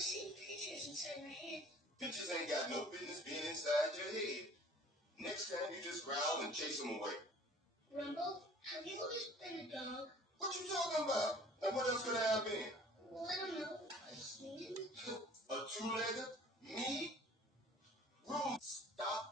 see pictures inside my head. Pictures ain't got no business being inside your head. Next time you just growl and chase them away. Rumble, have you always been a dog? What you talking about? And what else could I have been? Well, I don't know. A human? A two-legged? Me? Rude. Stop